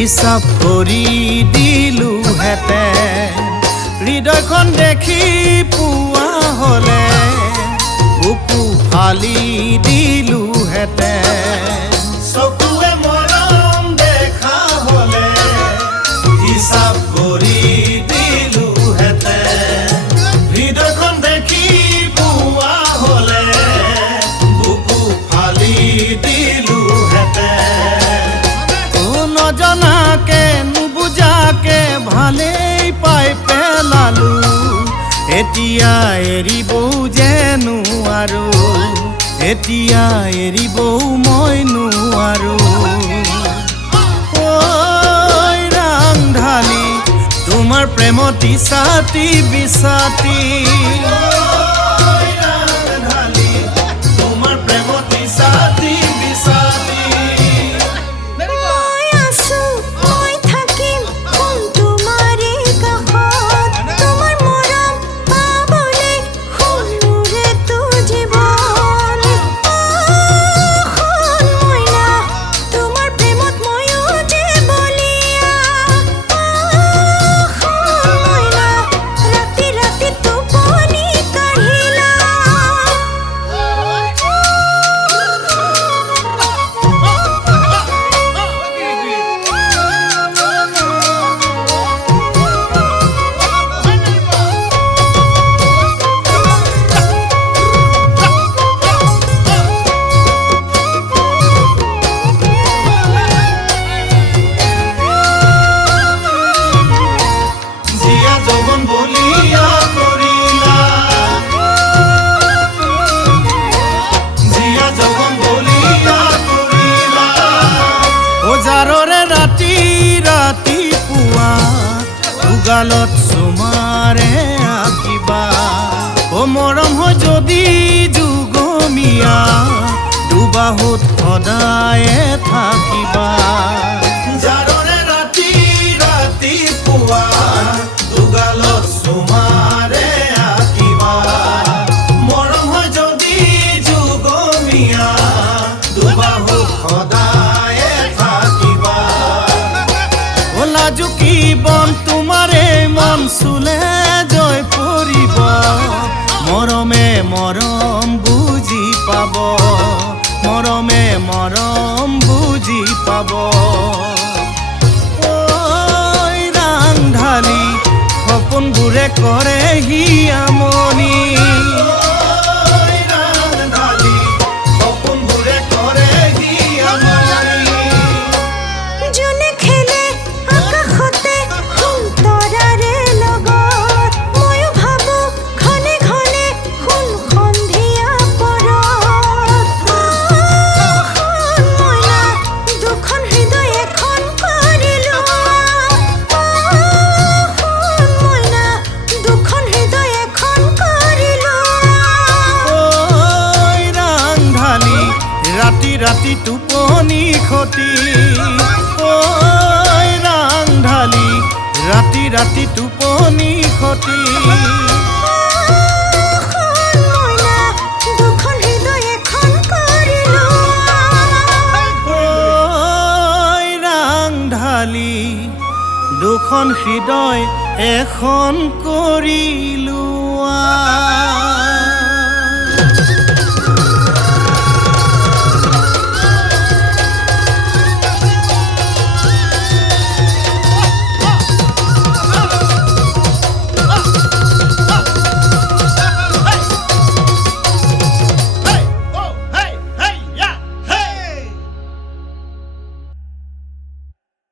হিচাপ কৰি দিলো হেঁতেন হৃদয়খন দেখি পোৱা হলে বুকু ফালি দিলো হেঁতেন চকুৱে মৰম দেখা হলে হিচাপ কৰি দিলো হেঁতেন হৃদয়খন দেখি পোৱা হলে বুকু ফালি দিলো হেঁতেন নজনাকে নুবুজাকে ভালেই পাই পেলালো এতিয়া এৰিবও যে নোৱাৰো এতিয়া এৰিবও মই নোৱাৰো ঐ ৰাংঢালি তোমাৰ প্ৰেমত বিচাতি বিচাতি গালত চুমাৰে আঁকিবা ও মৰম হৈ যদি যুগমীয়া দুবাহুত সদায়ে থাকিবা জাৰৰে ৰাতি ৰাতি পুৱা দুগালত চুমাৰে আঁকিবা মৰম হৈ যদি যুগমীয়া দুবাহুত সদায়ে থাকিবা ও লাজুকী বন তোমাৰে মন চুলে জয় পৰিব মৰমে মৰম বুজি পাব মৰমে মৰম বুজি পাব ঐ ৰাংঢালি সপোনবোৰে কৰে হিয়ামনি ৰাতি টোপনি ক্ষতি ঐ ৰাংঢালি ৰাতি ৰাতি টোপনি ক্ষতি ৰাংঢালি দুখন হৃদয় এখন কৰি লোৱা।